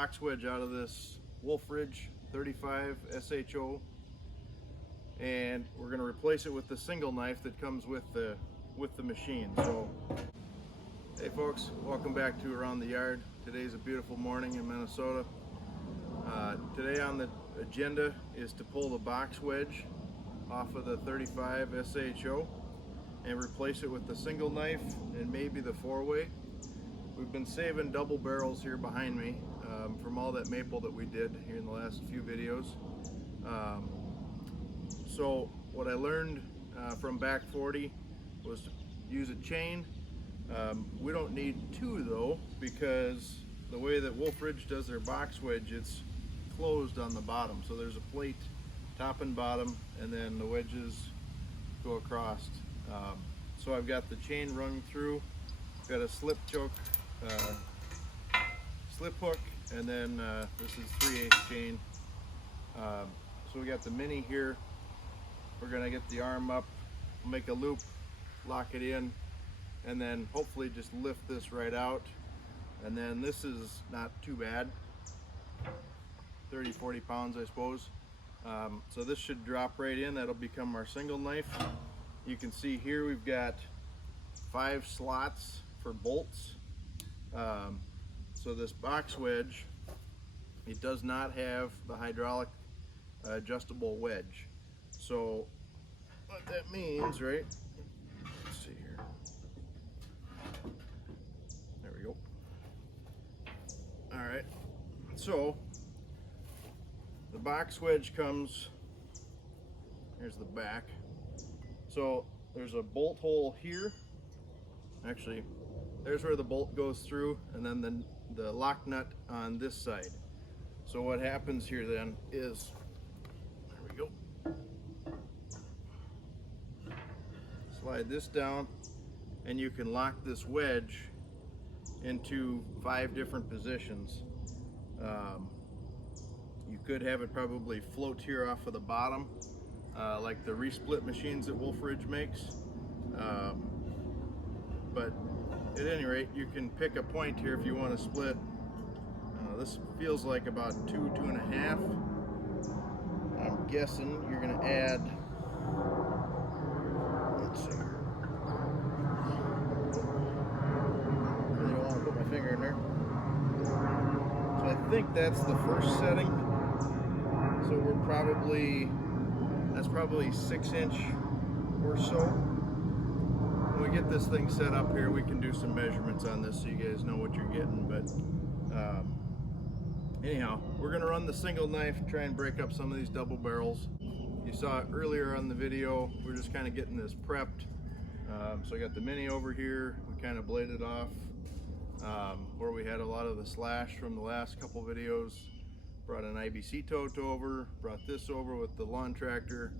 box wedge out of this Wolfe 35 SHO, and we're going to replace it with the single knife that comes with the machine. So hey folks, welcome back to Around the Yard. Today's a beautiful morning in Minnesota. Today on the agenda is to pull the box wedge off of the 35 SHO and replace it with the single knife and maybe the 4-way. We've been saving double barrels here behind me from all that maple that we did here in the last few videos. So what I learned from back 40 was to use a chain. We don't need two though, because the way that Wolfe does their box wedge, it's closed on the bottom. So there's a plate, top and bottom, and then the wedges go across. So I've got the chain run through, got a slip choke, slip hook, and then this is 3/8 chain. So we got the mini here. We're gonna get the arm up, make a loop, lock it in, and then hopefully just lift this right out. And then this is not too bad, 30-40 pounds I suppose. So this should drop right in. That'll become our single knife. You can see here we've got 5 slots for bolts. So this box wedge, it does not have the hydraulic adjustable wedge. So what that means, right? Let's see here. There we go. All right. So the box wedge comes, here's the back. So there's a bolt hole here. Actually, there's where the bolt goes through, and then the lock nut on this side. So what happens here then is, there we go. Slide this down, and you can lock this wedge into 5 different positions. You could have it probably float here off of the bottom, like the resplit machines that Wolfe makes. But at any rate, you can pick a point here if you want to split. This feels like about 2.5. I'm guessing you're going to add, let's see here. I really don't want to put my finger in there. So I think that's the first setting. So we're probably, that's probably 6-inch or so. When we get this thing set up here, we can do some measurements on this so you guys know what you're getting. But anyhow, we're gonna run the single knife, try and break up some of these double barrels. You saw it earlier on the video, we're just kind of getting this prepped. So I got the mini over here, we kind of bladed off where we had a lot of the slash from the last couple videos. Brought an IBC tote over, brought this over with the lawn tractor,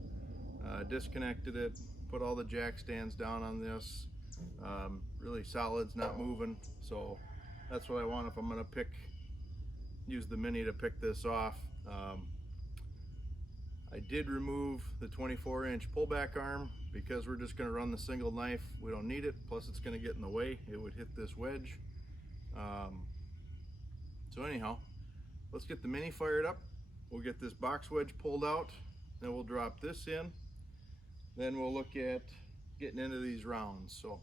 disconnected it, put all the jack stands down on this. Really solid's not moving, so that's what I want if I'm gonna use the mini to pick this off. I did remove the 24-inch pullback arm because we're just gonna run the single knife. We don't need it, plus it's gonna get in the way. It would hit this wedge. So anyhow, let's get the mini fired up. We'll get this box wedge pulled out, then we'll drop this in. Then we'll look at getting into these rounds. So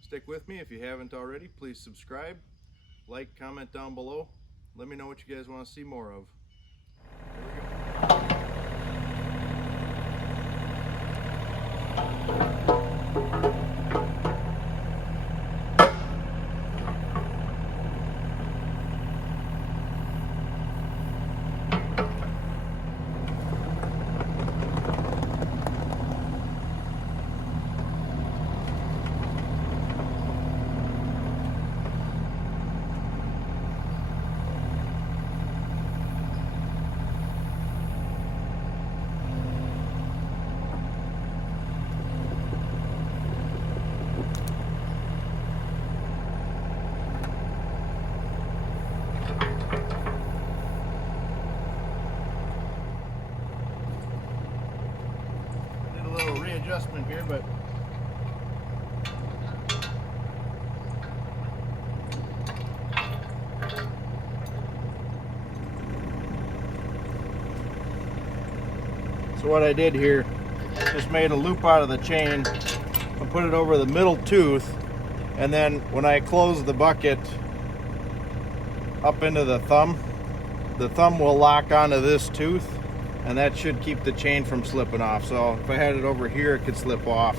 stick with me. If you haven't already, please subscribe, like, comment down below. Let me know what you guys want to see more of. Adjustment here, but So what I did here, just made a loop out of the chain and put it over the middle tooth, and then when I close the bucket up into the thumb will lock onto this tooth, and that should keep the chain from slipping off. So if I had it over here, it could slip off.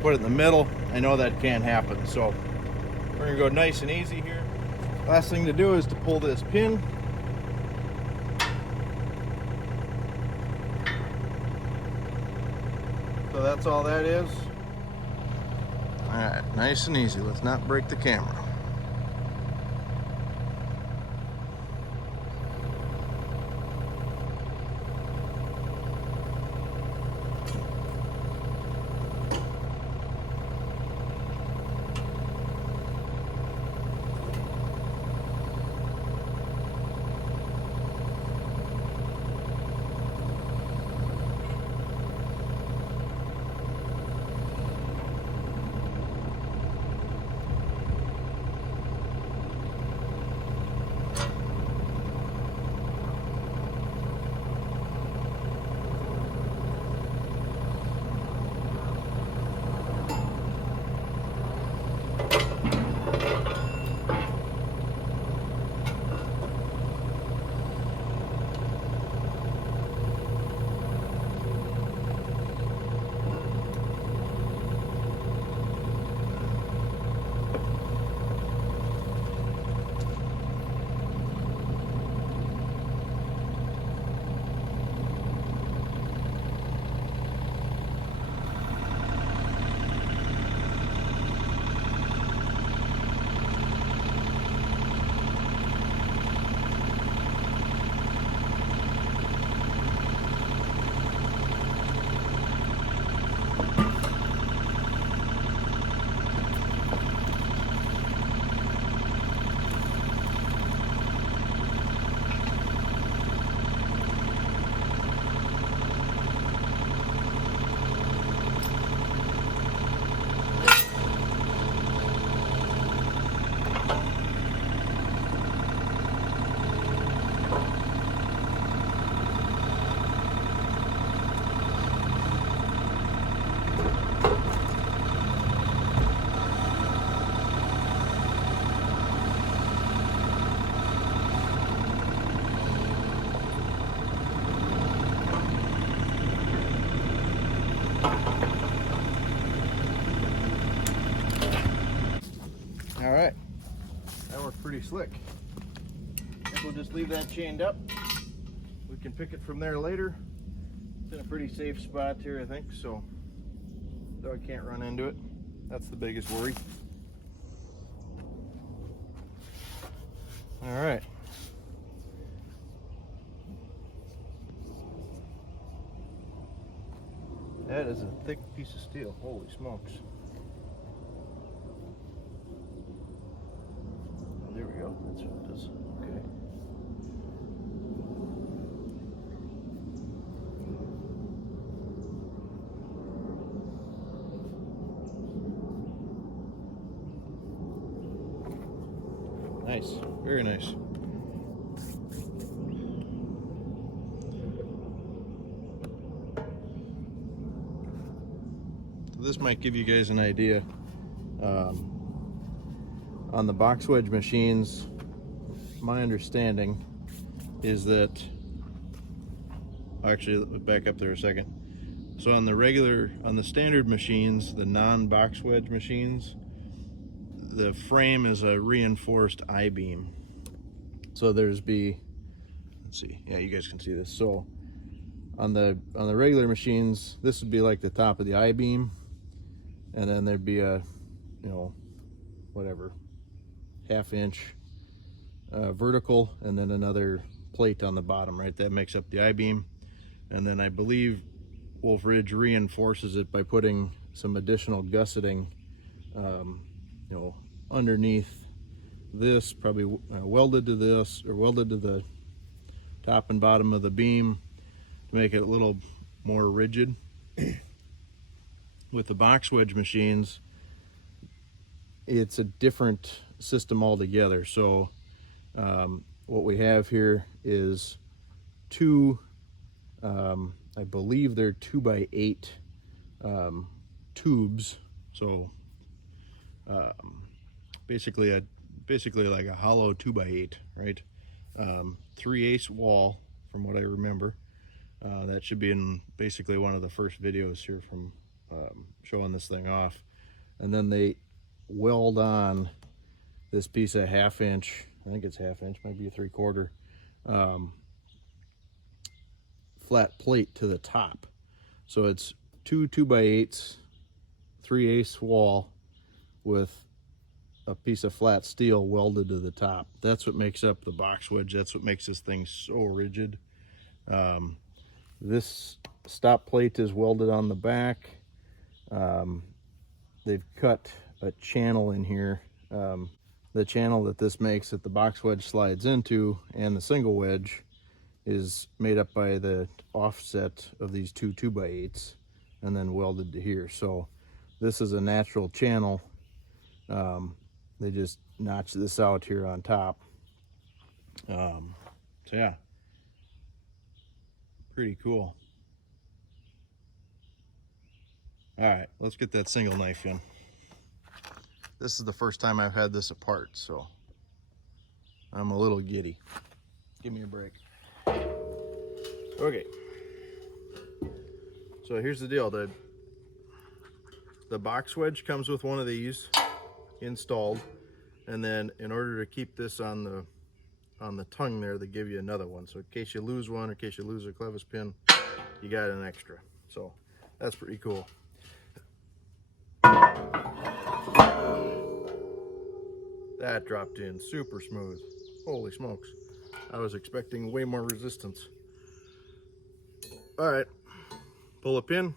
Put it in the middle, I know that can't happen. So we're gonna go nice and easy here. Last thing to do is to pull this pin. So that's all that is. All right, nice and easy. Let's not break the camera. All right, that worked pretty slick. I think we'll just leave that chained up. We can pick it from there later. It's in a pretty safe spot here, I think, so dog can't run into it. That's the biggest worry. All right. That is a thick piece of steel. Holy smokes. Oh, there we go. That's what it is. Okay. Nice. Very nice. This might give you guys an idea. On the box wedge machines, my understanding is that, actually, let's back up there a second. So on the standard machines, the non-box wedge machines, the frame is a reinforced I-beam. So let's see, yeah, you guys can see this. So on the regular machines, this would be like the top of the I-beam, and then there'd be a, whatever, half-inch vertical, and then another plate on the bottom, right? That makes up the I-beam. And then I believe Wolfe Ridge reinforces it by putting some additional gusseting, underneath this, probably welded to this, or welded to the top and bottom of the beam to make it a little more rigid. With the box wedge machines, it's a different system altogether. So what we have here is two I believe they're 2x8 tubes. So basically like a hollow 2x8, right? 3/8 wall, from what I remember. That should be in basically one of the first videos here from showing this thing off. And then they weld on this piece of 1/2 inch, I think it's 1/2 inch, might be a 3/4, flat plate to the top. So it's two 2x8s, 3/8 wall with a piece of flat steel welded to the top. That's what makes up the box wedge. That's what makes this thing so rigid. This stop plate is welded on the back. They've cut a channel in here. The channel that this makes that the box wedge slides into and the single wedge is made up by the offset of these two 2x8s and then welded to here. So this is a natural channel. They just notch this out here on top. So yeah, pretty cool. All right, let's get that single knife in. This is the first time I've had this apart, so I'm a little giddy. Give me a break. Okay. So here's the deal. The box wedge comes with one of these installed, and then in order to keep this on the tongue there, they give you another one. So in case you lose one, or in case you lose a clevis pin, you got an extra. So that's pretty cool. That dropped in super smooth. Holy smokes. I was expecting way more resistance. All right, pull a pin.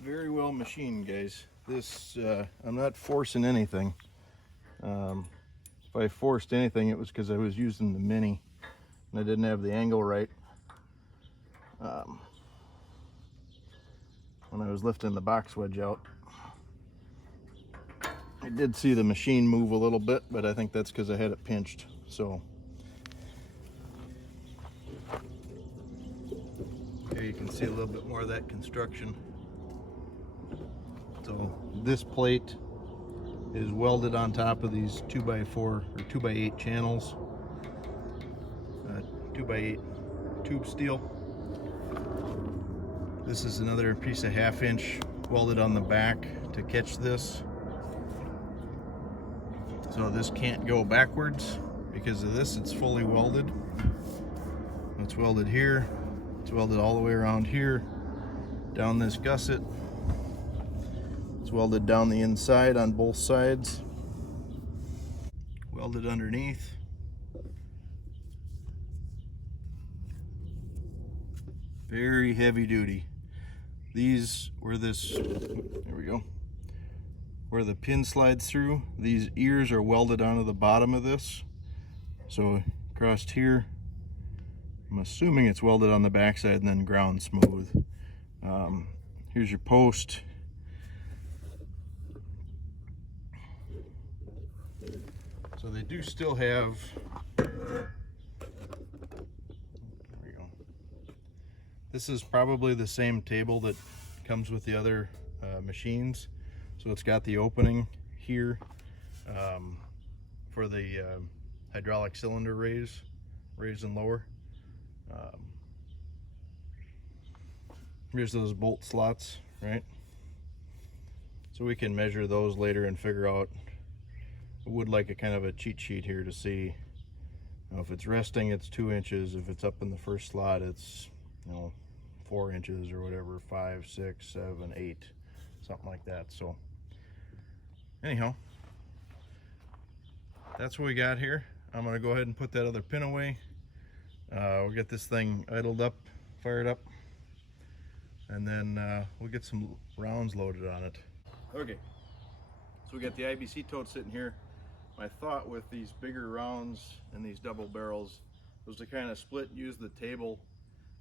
Very well machined, guys. This, I'm not forcing anything. If I forced anything, it was because I was using the mini and I didn't have the angle right. When I was lifting the box wedge out, I did see the machine move a little bit, but I think that's because I had it pinched. So here you can see a little bit more of that construction. So this plate is welded on top of these 2x4 or 2x8 channels, 2x8 tube steel. This is another piece of 1/2 inch welded on the back to catch this. So this can't go backwards because of this. It's fully welded. It's welded here. It's welded all the way around here, down this gusset. It's welded down the inside on both sides. Welded underneath. Very heavy duty. These, where this, there we go, where the pin slides through, these ears are welded onto the bottom of this. So across here, I'm assuming it's welded on the backside and then ground smooth. Here's your post. So they do still have, there we go. This is probably the same table that comes with the other machines. So it's got the opening here for the hydraulic cylinder raise and lower. Here's those bolt slots, right? So we can measure those later and figure out. I would like a kind of a cheat sheet here to see, you know, if it's resting, it's 2 inches. If it's up in the first slot, it's, you know, 4 inches or whatever, 5, 6, 7, 8, something like that. So anyhow, that's what we got here. I'm gonna go ahead and put that other pin away. We'll get this thing idled up, fired up, and then we'll get some rounds loaded on it. Okay, so we got the IBC tote sitting here. My thought with these bigger rounds and these double barrels was to kind of split, use the table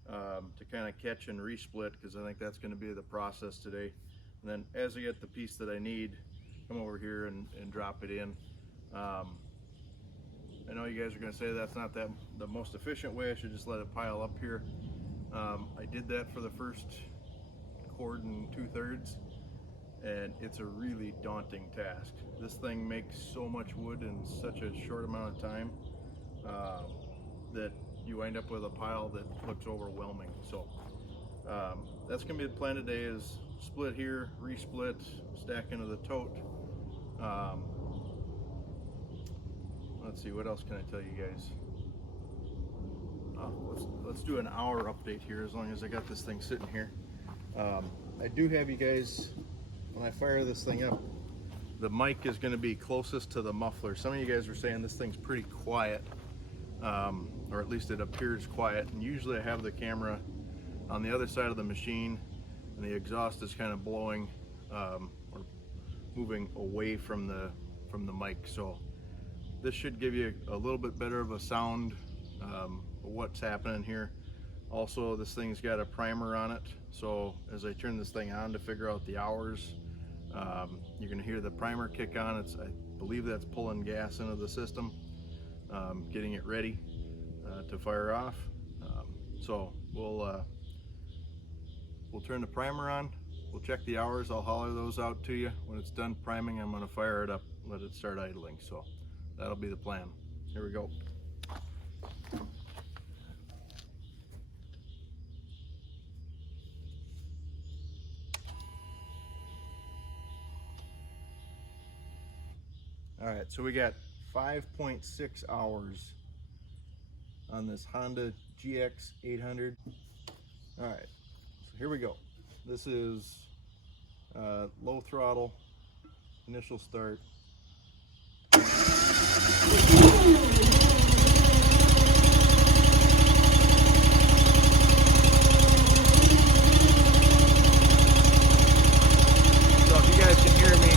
to kind of catch and resplit, because I think that's going to be the process today. And then as I get the piece that I need, come over here and drop it in. I know you guys are going to say that's not the most efficient way. I should just let it pile up here. I did that for the first cord and 2/3, and it's a really daunting task. This thing makes so much wood in such a short amount of time that you wind up with a pile that looks overwhelming. So that's going to be the plan today, is split here, resplit, stack into the tote. Let's see, what else can I tell you guys? Let's do an hour update here, as long as I got this thing sitting here. I do have you guys, when I fire this thing up, the mic is going to be closest to the muffler. Some of you guys were saying this thing's pretty quiet, or at least it appears quiet, and usually I have the camera on the other side of the machine and the exhaust is kind of blowing or moving away from the mic. So this should give you a little bit better of a sound of what's happening here. Also, this thing's got a primer on it, so as I turn this thing on to figure out the hours, you're going to hear the primer kick on. I believe that's pulling gas into the system, getting it ready to fire off. So we'll turn the primer on, we'll check the hours, I'll holler those out to you. When it's done priming, I'm going to fire it up, let it start idling. So that'll be the plan. Here we go. All right, so we got 5.6 hours on this Honda GX 800. All right, so here we go. This is low throttle, initial start. So if you guys can hear me,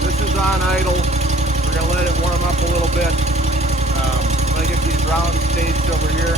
this is on idle. We're gonna let it warm up a little bit. When I get these rounds staged over here,